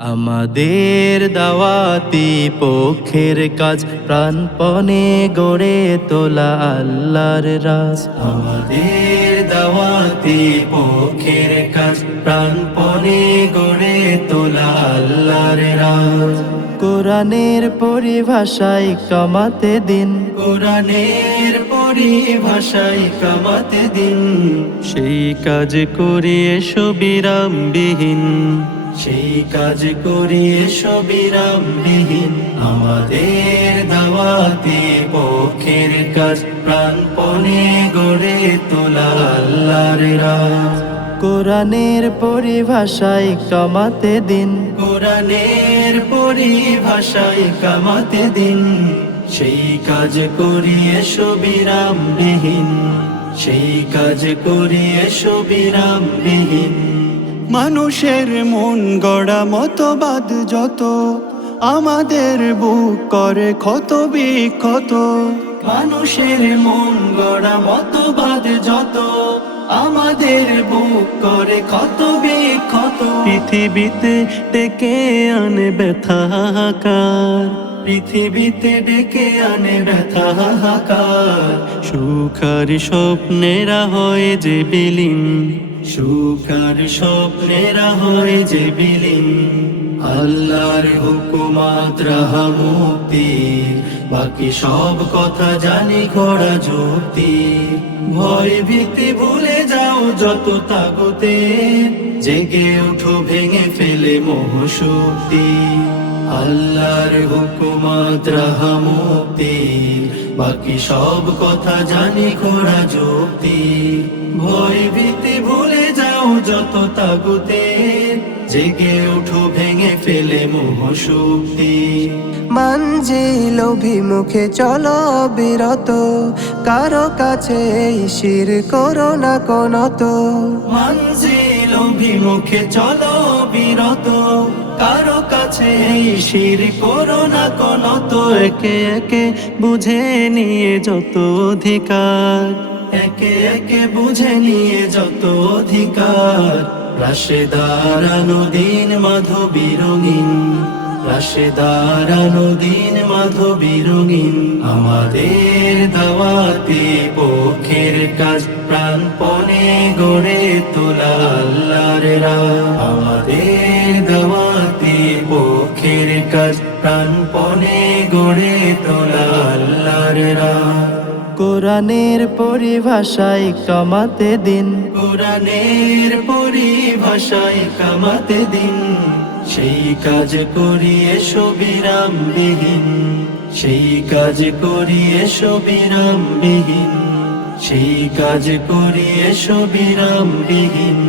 আমাদের দাওয়াতি পক্ষের কাজ প্রাণপণে গড়ে তোলা আল্লাহর রাজ। আমাদের দাওয়াতি পক্ষের কাজ প্রাণপণে গড়ে তোলা আল্লাহর রাজ। কোরআনের পরিভাষায় কামাতে দিন। কোরআনের পরিভাষায় কামাতে দিন। সেই কাজ করি এসো বিরামবিহীন। সেই কাজ করি এসো বিরামবিহীন। আমাদের দাওয়াতে পক্ষের কাজ প্রাণপণে গড়ে তোলা আল্লাহর রাজ। কোরআনের পরিভাষায় কামাতে দিন। কোরআনের পরিভাষায় কামাতে দিন। সেই কাজ করি এসো বিরাম বিহীন সেই কাজ করি এসো বিরামবিহীন। মানুষের মন গড়া মতবাদ যত, আমাদের বুক করে ক্ষত বিক্ষত। মানুষের মন গড়া মতবাদ যত আমাদের বুক করে ক্ষত বিক্ষত। পৃথিবীতে ডেকে আনে ব্যথা হাহাকার। পৃথিবীতে ডেকে আনে ব্যথা হাহাকার। সুখার স্বপ্নেরা হয় যে বিলীন। সুখার স্বপ্নেরা হয় যে বিলীন। আল্লাহর হুকুমাত রাহা মুক্তি বাকি সব কথা জানি করা যুক্তি। ভয় ভীতি ভুলে যাও যত তাগতে, জেগে উঠো, ভেঙে ফেলে মোহ শক্তি। আল্লাহর হুকুমাত রাহা মুক্তি বাকি সব কথা জানি করা যুক্তি। ভয় ভীতি ভুলে যাও যত তাগুতে জেগে উঠো ভেঙে ফেলে মোহ শক্তি মঞ্জিল অভিমুখে চলো বিরত কারও কাছে শির করো না কোনত। মঞ্জিল অভিমুখে চলো বিরত কারও কাছে শির করো না কোন তো একে একে বুঝে নিয়ে যত অধিকার একে একে বুঝে নিয়ে যত অধিকার। রাশেদারানো দিন মাধবী রঙিন রাশেদারানো দিন মাধবী রঙিন আমাদের দাওয়াতে পক্ষের কাজ প্রাণপণে গড়ে তোলা আল্লাহর আমাদের দাওয়াতে পক্ষের কাজ প্রাণপণে গড়ে তোলা আল্লাহর। কোরআনের পরিভাষায় কামাতে দিন। কোরআনের পরিভাষায় কামাতে দিন। সেই কাজ করিয়ে এসো বিরামবিহীন সেই কাজ করিয়ে এসো বিরামবিহীন সেই কাজ করিয়ে এসো বিরামবিহীন